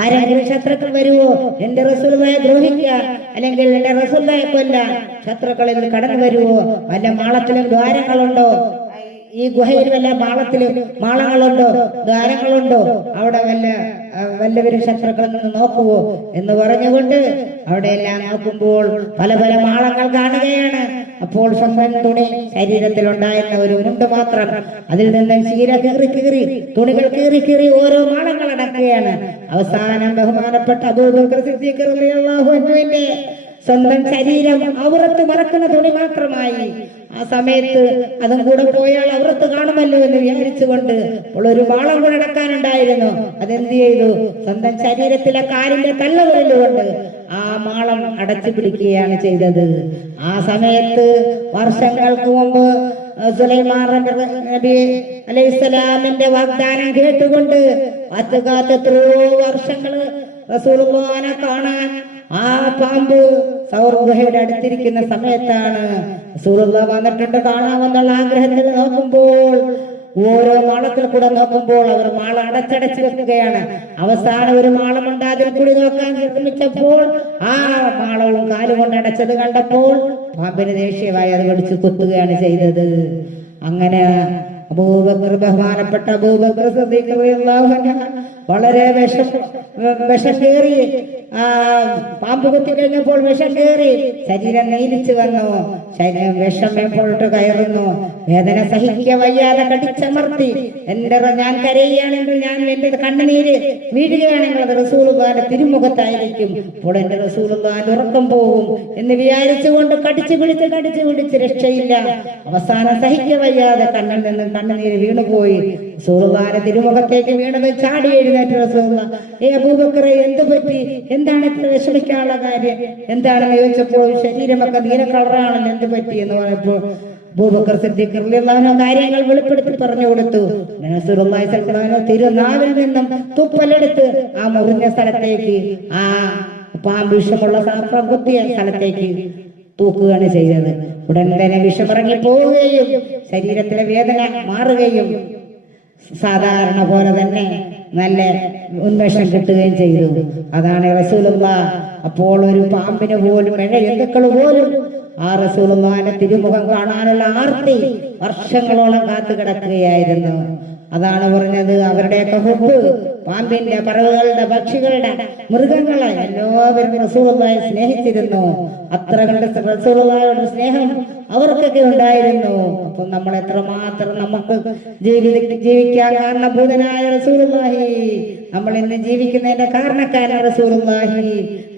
ആരെങ്കിലും ശത്രുക്കൾ വരുവോ, എന്റെ റസൂലുള്ളാഹിയെ ദ്രോഹിക്കാൻ അല്ലെങ്കിൽ എന്റെ റസൂലുള്ളാഹിയെ കൊല്ലാൻ ശത്രുക്കളിൽ കടന്നു വരുവോ, വല്ല മാളത്തിലും ദ്വാരങ്ങളുണ്ടോ, ഈ ഗുഹയിൽ വല്ല മാളങ്ങളുണ്ടോ, ദ്വാരങ്ങളുണ്ടോ, അവിടെ വല്ലവരും ശത്രുക്കളിൽ നിന്ന് നോക്കുവോ എന്ന് പറഞ്ഞുകൊണ്ട് അവിടെയെല്ലാം നോക്കുമ്പോൾ പല പല മാളങ്ങൾ കാണുകയാണ്. അപ്പോൾ സ്വന്തം തുണി ശരീരത്തിലുണ്ടായിരുന്ന ഒരു മുണ്ട് മാത്രം, അതിൽ നിന്ന് ചീര കീറി തുണികൾ കീറി ഓരോ മാളങ്ങൾ അടക്കുകയാണ്. അവസാനം ബഹുമാനപ്പെട്ട അബൂബക്കർ സിദ്ദീഖ് റളിയല്ലാഹു അൻഹുവിന്റെ സ്വന്തം ശരീരം ഔറത്ത് മറക്കുന്ന തുണി മാത്രമായി. ആ സമയത്ത് അതും കൂടെ പോയാൽ ഔറത്ത് കാണുമല്ലോ എന്ന് വിചാരിച്ചുകൊണ്ട് ഒരു മാളം കൂടെ അടക്കാനുണ്ടായിരുന്നു. അതെന്ത് ചെയ്തു? സ്വന്തം ശരീരത്തിലെ കാലിന്റെ തള്ളവിരലുകൊണ്ട് ആ മാളം അടച്ചു പിടിക്കുകയാണ് ചെയ്തത്. ആ സമയത്ത് വർഷങ്ങൾക്ക് മുമ്പ് സുലൈമാൻ നബി അലൈഹിസ്സലാമിന്റെ വാഗ്ദാനം കേട്ടുകൊണ്ട് എത്രയോ വർഷങ്ങള് റസൂലുള്ളാഹിനെ കാണാൻ ആ പാമ്പ് സൗർ ഗുഹയുടെ അടുത്തിരിക്കുന്ന സമയത്താണ് റസൂലുള്ളാഹി വന്നിട്ടുണ്ട് കാണാമെന്നുള്ള ആഗ്രഹത്തിൽ നോക്കുമ്പോൾ, ഓരോ മാളത്തിൽ കൂടെ നോക്കുമ്പോൾ അവർ മാളം അടച്ചടച്ച് വെക്കുകയാണ്. അവസാനം ഒരു മാളമുണ്ട്, അതിൽ കൂടി നോക്കാൻ ശ്രമിച്ചപ്പോൾ ആ മാളവും കാലുകൊണ്ട് അടച്ചത് കണ്ടപ്പോൾ പാമ്പിന് ദേഷ്യമായി അത് കടിച്ചു കുത്തുകയാണ് ചെയ്തത്. അങ്ങനെ അബൂബക്കർ, ബഹുമാനപ്പെട്ട അബൂബക്കർ സിദ്ദീഖ് റളിയല്ലാഹു അൻഹു വളരെ വിഷം കയറി, പാമ്പ് കുത്തി കഴിഞ്ഞപ്പോൾ വിഷം കയറി ശരീരം നീലിച്ചു വന്നു. വിഷം മേപ്പോട്ട് കയറുന്നു. വേദന സഹിക്ക വയ്യാതെ കടിച്ചമർത്തി, ഞാൻ കരയുകയാണെങ്കിൽ, എന്റെ കണ്ണുനീര് വീഴുകയാണെങ്കിൽ അത് റസൂലുള്ളാഹിന്റെ തിരുമുഖത്തായിരിക്കും. അപ്പോൾ എന്റെ റസൂലുള്ളാഹിന്റെ ഉറക്കം പോകും എന്ന് വിചാരിച്ചുകൊണ്ട് കടിച്ചു പിടിച്ച് രക്ഷയില്ല. അവസാനം സഹിക്ക വയ്യാതെ കണ്ണിൽ നിന്ന് കണ്ണുനീര് വീണുപോയി. റസൂലുള്ളാഹിന്റെ തിരുമുഖത്തേക്ക് വീണത് ചാടി എഴുന്നേറ്റ് റസൂലുള്ളാഹി, അബൂബക്കറെ എന്ത് പറ്റി, എന്താണ് ഇത്ര വിഷമിക്കാനുള്ള കാര്യം എന്താണെന്ന് ചോദിച്ചപ്പോൾ ശരീരമൊക്കെ നീല കളറാണെന്ന് എന്ത് പറ്റി എന്ന് പറഞ്ഞപ്പോൾ അബൂബക്കർ സിദ്ദീഖ് റളിയല്ലാഹു അൻഹു കാര്യങ്ങൾ വെളിപ്പെടുത്തി പറഞ്ഞു കൊടുത്തു. റസൂലുള്ളാഹി സ്വല്ലല്ലാഹു അലൈഹി വസല്ലം തിരുനാവിൽ നിന്നും തുപ്പലെടുത്ത് ആ മുറിഞ്ഞ സ്ഥലത്തേക്ക്, ആ പാമ്പ് വിഷമുള്ള സാപ്രം കുത്തിയ സ്ഥലത്തേക്ക് തൂക്കുകയാണ് ചെയ്തത്. ഉടൻ തന്നെ വിഷമിറങ്ങി പോവുകയും ശരീരത്തിലെ വേദന മാറുകയും സാധാരണ പോലെ തന്നെ നല്ല ഉന്മേഷം കിട്ടുകയും ചെയ്തു. അതാണ് റസൂലുള്ളാഹി. അപ്പോൾ ഒരു പാമ്പിന് പോലും ജന്തുക്കൾ പോലും ആ റസൂലുള്ളാഹിന്റെ തിരുമുഖം കാണാനുള്ള ആർത്തി വർഷങ്ങളോളം കാത്തു കിടക്കുകയായിരുന്നു. അതാണ് പറഞ്ഞത്, അവരുടെയൊക്കെ ഹുബ്ബ്, പാമ്പിന്റെ, പറവുകളുടെ, പക്ഷികളുടെ, മൃഗങ്ങളെ എല്ലാവരും റസൂലുള്ളാഹിയെ സ്നേഹിച്ചിരുന്നു. അത്ര കണ്ട് റസൂലുള്ളാഹിയോട് സ്നേഹം അവർക്കൊക്കെ ഉണ്ടായിരുന്നു. അപ്പൊ നമ്മൾ എത്രമാത്രം നമുക്ക് ജീവിക്കാൻ കാരണഭൂതനായ റസൂലുള്ളാഹി, നമ്മൾ ഇന്ന് ജീവിക്കുന്നതിന്റെ കാരണക്കാരൻ റസൂലുള്ളാഹി,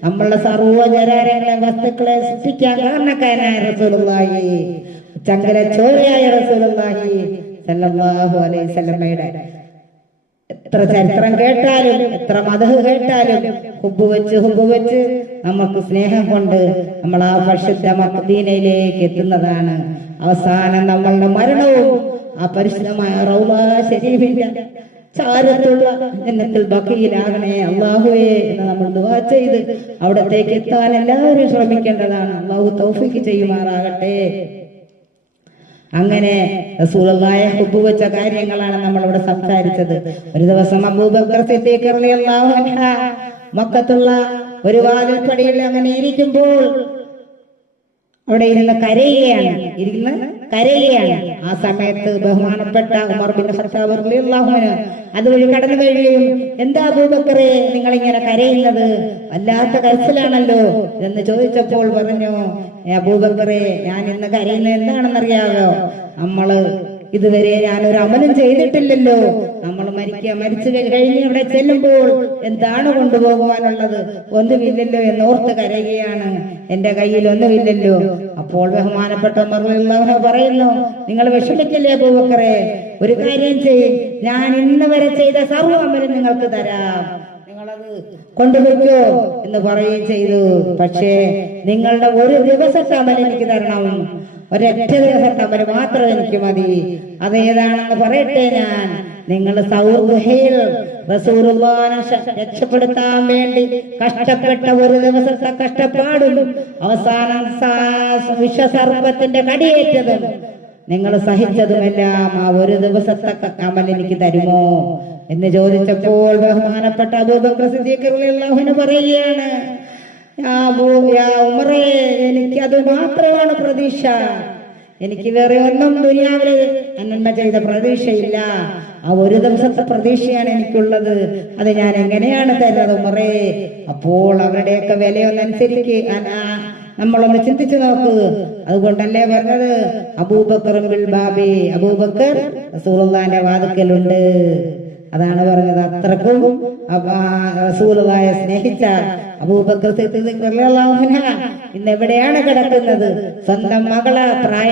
നമ്മളുടെ സർവ്വചരാചര വസ്തുക്കളെ സൃഷ്ടിക്കാൻ കാരണക്കാരനായ റസൂലുള്ളാഹി, ചങ്കല ചോരയായ റസൂലുള്ളാഹി സല്ലല്ലാഹു അലൈഹി വസല്ലമയുടെ എത്ര ചരിത്രം കേട്ടാലും എത്ര മദഹ് കേട്ടാലും ഹുബ്ബ് വെച്ച് നമുക്ക് സ്നേഹം കൊണ്ട് നമ്മൾ ആ പരിശുദ്ധ മദീനയിലേക്ക് എത്തുന്നതാണ്. അവസാനം നമ്മളുടെ മരണവും ആ പരിശുദ്ധമായ റൗള ശരീഫിന്റെ ചാരത്തുള്ള ജന്നത്തുൽ ബഖീലാകണേ അല്ലാഹുവേ എന്ന് നമ്മൾ ദുആ ചെയ്ത് അവിടത്തേക്ക് എത്താൻ എല്ലാവരും ശ്രമിക്കേണ്ടതാണ്. അല്ലാഹു തൗഫീഖ് ചെയ്യുമാറാകട്ടെ. അങ്ങനെ റസൂലുള്ളാഹിയെ ഹുബ്ബ് വെച്ച കാര്യങ്ങളാണ് നമ്മൾ ഇവിടെ സംസാരിച്ചത്. ഒരു ദിവസം അബൂബക്കർ സിദ്ദീഖ് റളിയല്ലാഹു അൻഹു മക്കത്തുള്ള ഒരു വാതിൽപ്പടിയിൽ അങ്ങനെ ഇരിക്കുമ്പോൾ അവിടെ ഇരുന്ന് കരയുകയാണ്. ആ സമയത്ത് ബഹുമാനപ്പെട്ട ഉമർ ബിൻ ഖത്താബ് റളിയല്ലാഹു അൻഹു അതുവഴി കടന്നു കഴിയുകയും, എന്താ അബൂബക്കറെ നിങ്ങൾ ഇങ്ങനെ കരയുന്നത്, വല്ലാത്ത കരച്ചിലാണല്ലോ എന്ന് ചോദിച്ചപ്പോൾ പറഞ്ഞു, അബൂബക്കറെ ഞാൻ ഇന്ന് കരയുന്നത് എന്താണെന്നറിയാവോ, നമ്മള് ഇതുവരെ ഞാനൊരു അമലും ചെയ്തിട്ടില്ലല്ലോ. നമ്മൾ മരിച്ചു കഴിഞ്ഞ് അവിടെ ചെല്ലുമ്പോൾ എന്താണ് കൊണ്ടുപോകുവാനുള്ളത്, ഒന്നുമില്ലല്ലോ എന്നോർത്ത് കരയുകയാണ്. എന്റെ കയ്യിൽ ഒന്നുമില്ലല്ലോ. അപ്പോൾ ബഹുമാനപ്പെട്ട ഉമർ റളിയല്ലാഹു അൻഹു പറയുന്നു, നിങ്ങൾ വിഷമിക്കില്ലേ അബൂബക്കറെ, ഒരു കാര്യം ചെയ്യും, ഞാൻ ഇന്ന് വരെ ചെയ്ത സർവ്വ അമലും നിങ്ങൾക്ക് തരാം, നിങ്ങളത് കൊണ്ടുപോയിക്കോ എന്ന് പറയുകയും ചെയ്തു. പക്ഷേ നിങ്ങളുടെ ഒരു ദിവസത്തെ അമൽ എനിക്ക് തരണം, ഒരൊറ്റ ദിവസത്തെ അമൽ മാത്രം എനിക്ക് മതി. അതേതാണെന്ന് പറയട്ടെ ഞാൻ. നിങ്ങൾ സൗർ ഗുഹയിൽ റസൂലുള്ളാഹിനെ രക്ഷപ്പെടുത്താൻ വേണ്ടി കഷ്ടപ്പെട്ട ഒരു ദിവസത്തെ കഷ്ടപ്പാടും അവസാനം വിഷസർപ്പത്തിന്റെ കടിയേറ്റതും നിങ്ങൾ സഹിച്ചതുമെല്ലാം ആ ഒരു ദിവസത്തെ അമൽ എനിക്ക് തരുമോ എന്ന് ചോദിച്ചപ്പോൾ ബഹുമാനപ്പെട്ട അബൂബക്കർ സിദ്ദീഖ് റളിയല്ലാഹു അൻഹു പറയുകയാണ്, ഉമറേ, എനിക്ക് അത് മാത്രമാണ് പ്രതീക്ഷ, എനിക്ക് വേറെ ഒന്നും ദുനിയാവില് നന്മ ചെയ്ത പ്രതീക്ഷയില്ല. ആ ഒരു ദിവസത്തെ പ്രതീക്ഷയാണ് എനിക്കുള്ളത്. അത് ഞാൻ എങ്ങനെയാണ് തരുന്നത് ഉമറേ? അപ്പോൾ അവരുടെയൊക്കെ വിലയൊന്നനുസരിക്ക് നമ്മളൊന്ന് ചിന്തിച്ചു നോക്ക്. അതുകൊണ്ടല്ലേ പറഞ്ഞത് അബൂബക്കർ ബിൽ ബാബി, അബൂബക്കർ റസൂലുള്ളാഹിന്റെ വാതിക്കലുണ്ട്. അതാണ് പറഞ്ഞത്. അത്രക്കും റസൂലുള്ളാഹിയെ സ്നേഹിച്ച അബൂബക്കർ സിദ്ദീഖ് റളിയല്ലാഹു അൻഹു ഇന്ന് എവിടെയാണ് കിടക്കുന്നത്? സ്വന്തം മകളെ പ്രായ